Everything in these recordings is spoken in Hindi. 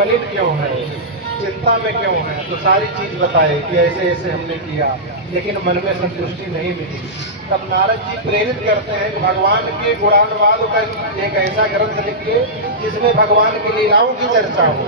मलिन क्यों है, चिंता में क्यों है? तो सारी चीज बताए कि ऐसे ऐसे हमने किया, लेकिन मन में संतुष्टि नहीं मिली। तब नारद जी प्रेरित करते हैं कि भगवान के गुणानुवाद का एक ऐसा ग्रंथ लिखिए जिसमें भगवान की लीलाओं की चर्चा हो।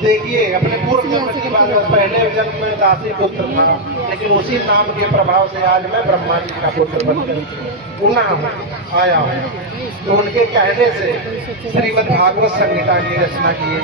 देखिए, अपने पूर्व जन्म की बात है, पहले जन्म में दासी पुत्र था, लेकिन उसी नाम के प्रभाव से आज मैं ब्रह्मा जी का पुत्र बनकर पुनः आया हूँ। तो उनके कहने से श्रीमद् भागवत संहिता की रचना की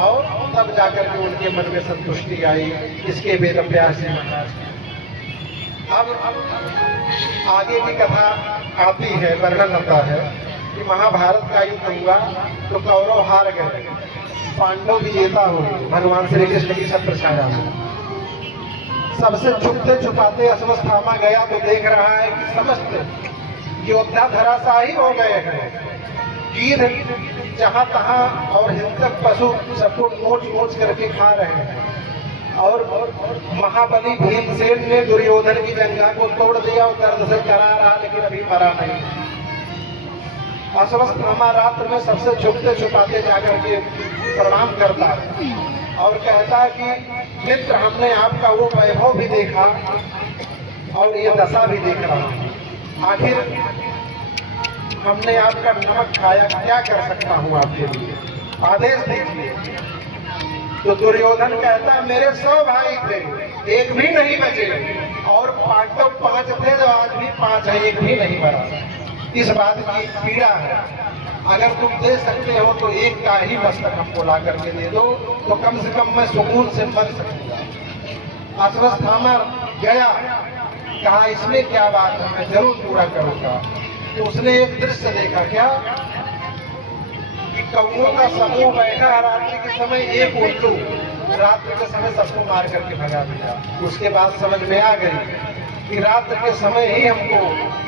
और तब जाकर के उनके मन में संतुष्टि आई। इसके वेद व्यास जी महाराज। अब आगे की कथा आती है, वर्णन आता है कि महाभारत का युद्ध हुआ तो कौरव हार गए, पांडव विजेता हो, भगवान श्री कृष्ण की सब छाया हो। सबसे छुपते छुपाते अश्वत्थामा गया तो देख रहा है कि समस्त योद्धा धराशायी हो गए हैं। गिद्ध जहां तहां और हिंसक पशु सबको नोच नोच करके खा रहे हैं। और महाबली भीमसेन ने दुर्योधन की जंघा को तोड़ दिया और दर्द से करा रहा, लेकिन अभी मरा नहीं। अश्वत्थामा रात्र में सबसे छुपते छुपाते जाकर के प्रणाम करता है और कहता है कि मित्र, हमने आपका वो वैभव भी देखा और ये दशा भी देख रहा हूं। आखिर हमने आपका नमक खाया, क्या कर सकता हूं आपके लिए, आदेश दीजिए। तो दुर्योधन कहता है मेरे 100 भाई थे, एक भी नहीं बचे, और पांडव 5 थे जो आज भी 5 है, एक भी नहीं मरा। इस बात की पीड़ा है। अगर तुम दे सकते हो तो एक का ही मस्तक हमको ला करके दे दो, तो कम से कम मैं सुकून से मर सकूंगा। अश्वत्थामा गया, कहा इसमें क्या बात है, मैं जरूर पूरा करूंगा। तो उसने एक दृश्य देखा, क्या कि कौओं का समूह बैठा रात्रि के समय, एक उल्लू रात्रि के समय सबको मार करके भगा दिया। उसके बाद समझ में आ गई कि रात्रि के समय ही हमको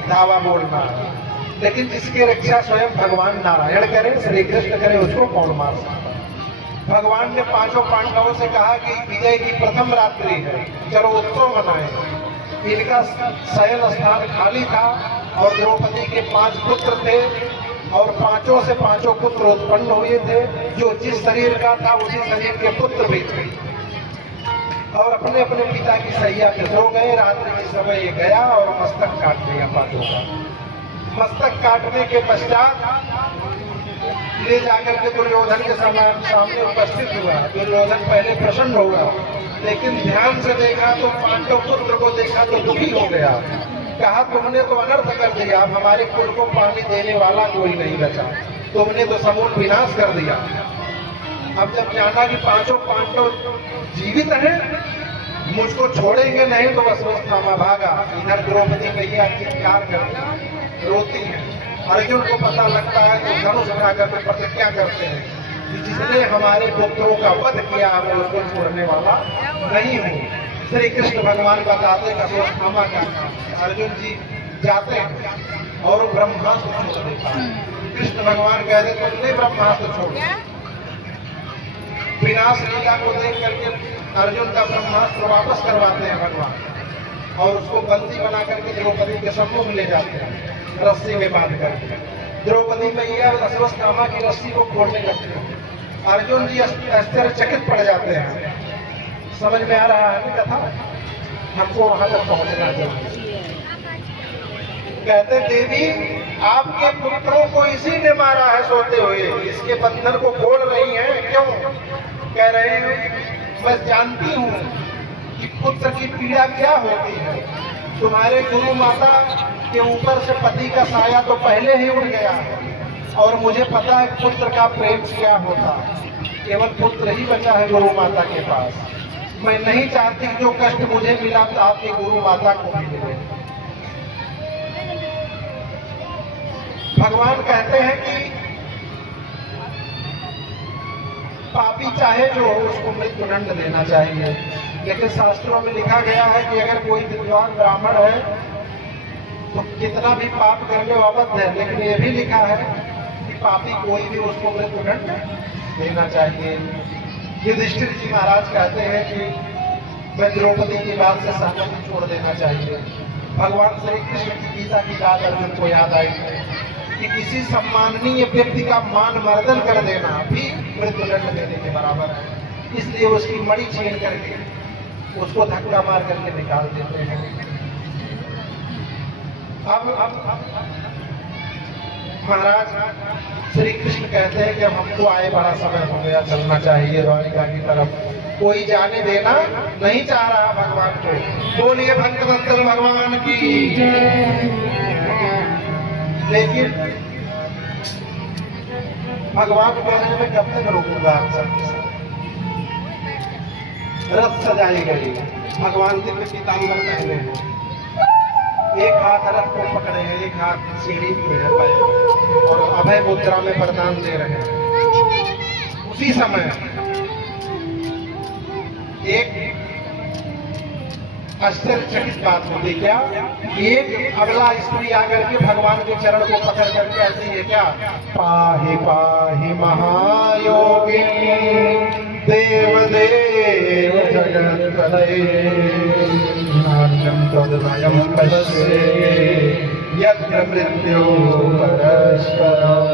धावा बोलना है, लेकिन जिसकी रक्षा स्वयं भगवान नारायण करें, श्री कृष्ण करें, उसको कौन मार सकता है। भगवान ने 5 पांडवों से कहा कि विजय की प्रथम रात्रि है, चलो उत्सव मनाएं। इनका शयन स्थान खाली था और द्रौपदी के 5 पुत्र थे और 5 से 5 पुत्र उत्पन्न हुए थे, जो जिस शरीर का था उसी शरीर के पुत्र भी थे, और अपने अपने पिता की सैया पे सो गए। रात्रि के समय ये गया और मस्तक काट दिया 5 का। मस्तक काटने के पश्चात ले जाकर के दुर्योधन के सामने उपस्थित हुआ। दुर्योधन पहले प्रसन्न हुआ, लेकिन ध्यान से देखा तो पांडव पुत्र को देखा तो दुखी हो गया। कहा तुमने तो अनर्थ कर दिया, अब हमारे कुल को पानी देने वाला कोई नहीं बचा, तुमने तो समूल विनाश कर दिया। अब जब जाना कि 5 पांडव जीवित हैं, मुझको छोड़ेंगे नहीं, तो अश्वत्थामा भागा। इधर द्रौपदी मैया चित्कार करती रोती है। अर्जुन को पता लगता है तो धनुष उठाकर के प्रतिज्ञा करते हैं कि जिसने हमारे पुत्रों का वध किया, मैं उसको छोड़ने वाला नहीं हूँ। श्री कृष्ण भगवान बताते हैं अश्वत्थामा का। अर्जुन जी जाते हैं और ब्रह्मास्त्र छोड़ देता है। कृष्ण भगवान कहते तुमने ब्रह्मास्त्र छोड़ दिया। विनाश लीला को देख करके अर्जुन का ब्रह्मास्त्र वापस करवाते हैं भगवान, और उसको बंदी बना करके द्रौपदी के सम्मुख ले जाते हैं, रस्सी में बांध करके। द्रौपदी मैया अश्वत्थामा की रस्सी को खोलने लगते हैं। अर्जुन जी आश्चर्यचकित पड़ जाते हैं। समझ में आ रहा है कथा, हमको वहां तक पहुंचना चाहिए। कहते देवी आपके पुत्रों को इसी ने मारा है सोते हुए, इसके बंधन को खोल रही है क्यों? कह रहे हैं मैं जानती हूँ कि पुत्र की पीड़ा क्या होती है। तुम्हारे गुरु माता के ऊपर से पति का साया तो पहले ही उड़ गया है, और मुझे पता है पुत्र का प्रेम क्या होता है। केवल पुत्र ही बचा है गुरु माता के पास। मैं नहीं चाहती जो कष्ट मुझे मिला तो आपकी गुरु माता को भी मिले। भगवान कहते हैं कि पापी चाहे जो हो उसको मृत्युदंड देना चाहिए, लेकिन शास्त्रों में लिखा गया है कि अगर कोई विद्वान ब्राह्मण है तो कितना भी पाप कर ले अवध है, लेकिन ये भी लिखा है कि पापी कोई भी उसको मृत्युदंड देना चाहिए। युधिष्ठिर जी महाराज कहते हैं कि मैं द्रौपदी की बात से सहमति छोड़ देना चाहिए। भगवान श्री कृष्ण की गीता की बात अर्जुन को याद आई कि किसी सम्माननीय व्यक्ति का मान मर्दन कर देना भी मृत्युदंड देने के बराबर है। इसलिए उसकी मणि छीन करके उसको धक्का मार करके निकाल देते हैं। अब महाराज श्री कृष्ण कहते हैं कि अब हमको आए बड़ा समय हो गया, चलना चाहिए द्वारिका की तरफ। कोई जाने देना नहीं चाह रहा भगवान को। बोलिए भक्तवत्सल भगवान की। लेकिन भगवान कह रहे मैं कब तक रोकूंगा आप सबके साथ। रथ सजाई गई, भगवान दिव्य पीतांबर पहने हैं, एक हाथ रथ को पकड़े हैं, एक हाथ सीढ़ी पे है पाए और अभय मुद्रा में वरदान दे रहे हैं। उसी समय एक आश्चर्यचकित बात होती क्या, एक अगला स्त्री आकर के भगवान के चरण को पकड़ करके ऐसी है क्या, पाहि पाहि महायोगी देव देव जगत्पते नाट्यं तदभयं पश्ये यत्र मृत्यो परस्परम्।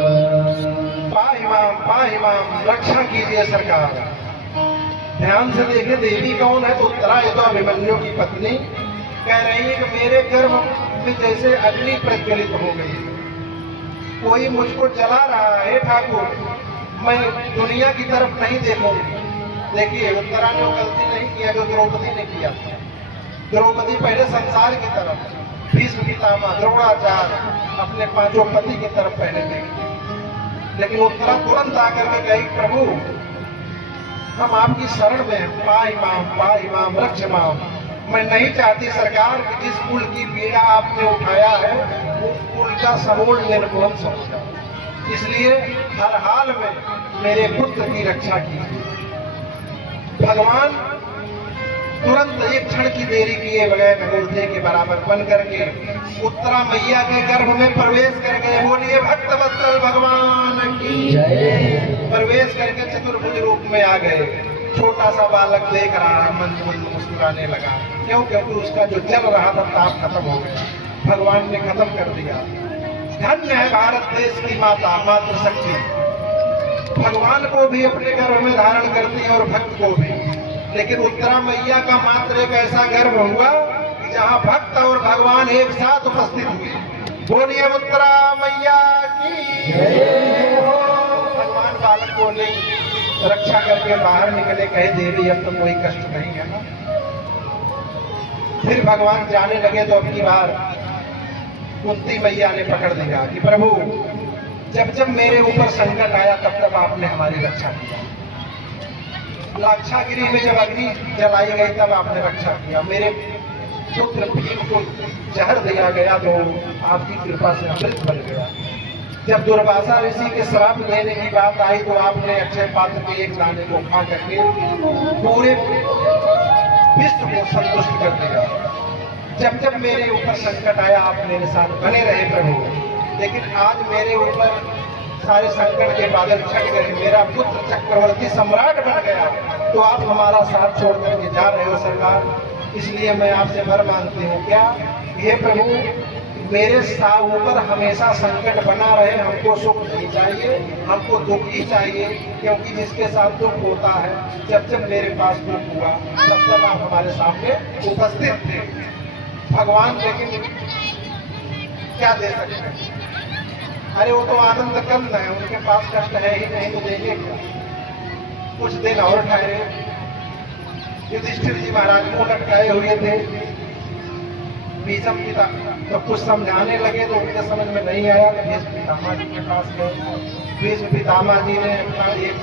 पाहि माम, रक्षा कीजिए सरकार। ध्यान से देखे देवी कौन है, तो उत्तरा ये तो अभिमन्यु की पत्नी कह रही है कि मेरे गर्भ में जैसे अग्नि प्रज्वलित हो गई, कोई मुझको जला रहा है ठाकुर, मैं दुनिया की तरफ नहीं देखूंगी। देखिए उत्तरा ने वो गलती नहीं किया जो द्रौपदी ने किया। द्रौपदी पहले संसार की तरफ, भीष्म पितामह द्रोणाचार्य अपने पांचों पति की तरफ पहले देखी, लेकिन उत्तरा तुरंत आकर के कही प्रभु हम आपकी शरण में, पाहि माम रक्ष माम। मैं नहीं चाहती सरकार कि जिस कुल की पीड़ा आपने उठाया है वो कुल का समूल निर्मूलन हो जाए, इसलिए हर हाल में मेरे पुत्र की रक्षा कीजिए। भगवान तुरंत एक क्षण की देरी किए बगैर मूर्ति के बराबर बन करके उत्तरा मैया के गर्भ में प्रवेश कर गए। बोलिए भक्तवत्सल भगवान की जय। प्रवेश करके चतुर्भुज रूप में आ गए। छोटा सा बालक देख रहा है, मंद मंद मुस्कुराने लगा। क्यों? क्योंकि उसका जो जल रहा था ताप खत्म हो गया, भगवान ने खत्म कर दिया। धन्य है भारत देश की माता मातृशक्ति, भगवान को भी अपने गर्भ में धारण करती है और भक्त को भी। लेकिन उत्तरा मैया का मात्र एक ऐसा गर्भ हुआ कि जहाँ भक्त और भगवान एक साथ उपस्थित हुए। बोलिए उत्तरा मैया की जय। भगवान बालक को ले रक्षा करके बाहर निकले, कहे देवी अब तो कोई कष्ट नहीं है ना। फिर भगवान जाने लगे तो अब की बार कुंती मैया ने पकड़ दिया कि प्रभु जब जब मेरे ऊपर संकट आया तब तब आपने हमारी रक्षा किया। लाक्षागिरी में जब अग्नि जलाई गई तब आपने रक्षा किया। मेरे पुत्र भीम को जहर दिया गया तो आपकी कृपा से अमृत बन गया। जब दुर्वासा ऋषि के श्राप देने की बात आई तो आपने अक्षय पात्र के एक दाने को खा करके पूरे विश्व को संतुष्ट कर दिया। जब जब मेरे ऊपर संकट आया आप मेरे साथ बने रहे प्रभु। लेकिन आज मेरे ऊपर सारे संकट के बादल छट गए, मेरा पुत्र चक्रवर्ती सम्राट बन गया, तो आप हमारा साथ छोड़ करके जा रहे हो सरकार। इसलिए मैं आपसे वर मांगती हूँ क्या, हे प्रभु मेरे ऊपर हमेशा संकट बना रहे, हमको सुख नहीं चाहिए, हमको दुख ही चाहिए। क्योंकि जिसके साथ दुख होता है, जब जब मेरे पास दुख हुआ तब तब आप हमारे सामने उपस्थित थे भगवान। लेकिन क्या दे सकते हैं, अरे वो तो आनंद कंद है, उनके पास कष्ट है ही नहीं तो देंगे क्या। कुछ दिन और ठहरे, युधिष्ठिर जी महाराज को लटकाए हुए थे। भीष्म पिता तो कुछ समझाने लगे तो उनके समझ में नहीं आया तो भीष्म पितामह जी के पास गए। भीष्म पितामह जी ने अपना एक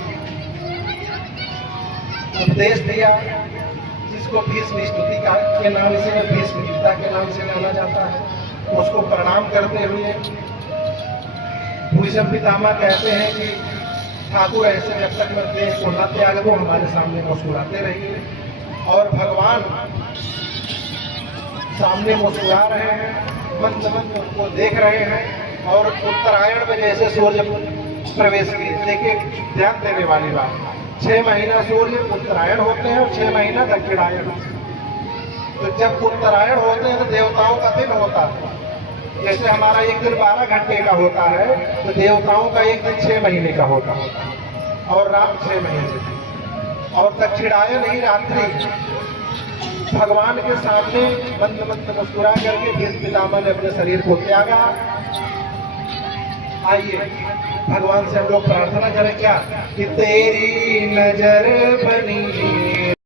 उपदेश दिया जिसको भीष्म स्तुति के नाम से, भीष्म गीता के नाम से जाना जाता है। उसको प्रणाम करते हुए भीष्म पितामह कहते हैं कि ठाकुर ऐसे जब तक मैं देश को न त्याग दो हमारे सामने मुस्कुराते रहिए। और भगवान सामने मुस्कुरा रहे हैं, मंद मंद उनको देख रहे हैं। और उत्तरायण में जैसे सूर्य प्रवेश किए, देखिए ध्यान देने वाली बात, 6 महीना सूर्य उत्तरायण होते हैं और 6 महीना दक्षिणायन। तो जब उत्तरायण होते हैं तो देवताओं का दिन होता है, जैसे हमारा एक दिन 12 घंटे का होता है, तो देवताओं का एक दिन 6 महीने का होता है और रात 6 महीने की। और दक्षिणायन ही रात्रि भगवान के सामने मंद मंद मुस्कुरा करके भीष्म पितामह ने अपने शरीर को त्यागा। आइए भगवान से हम लोग प्रार्थना करें क्या कि तेरी नजर बनी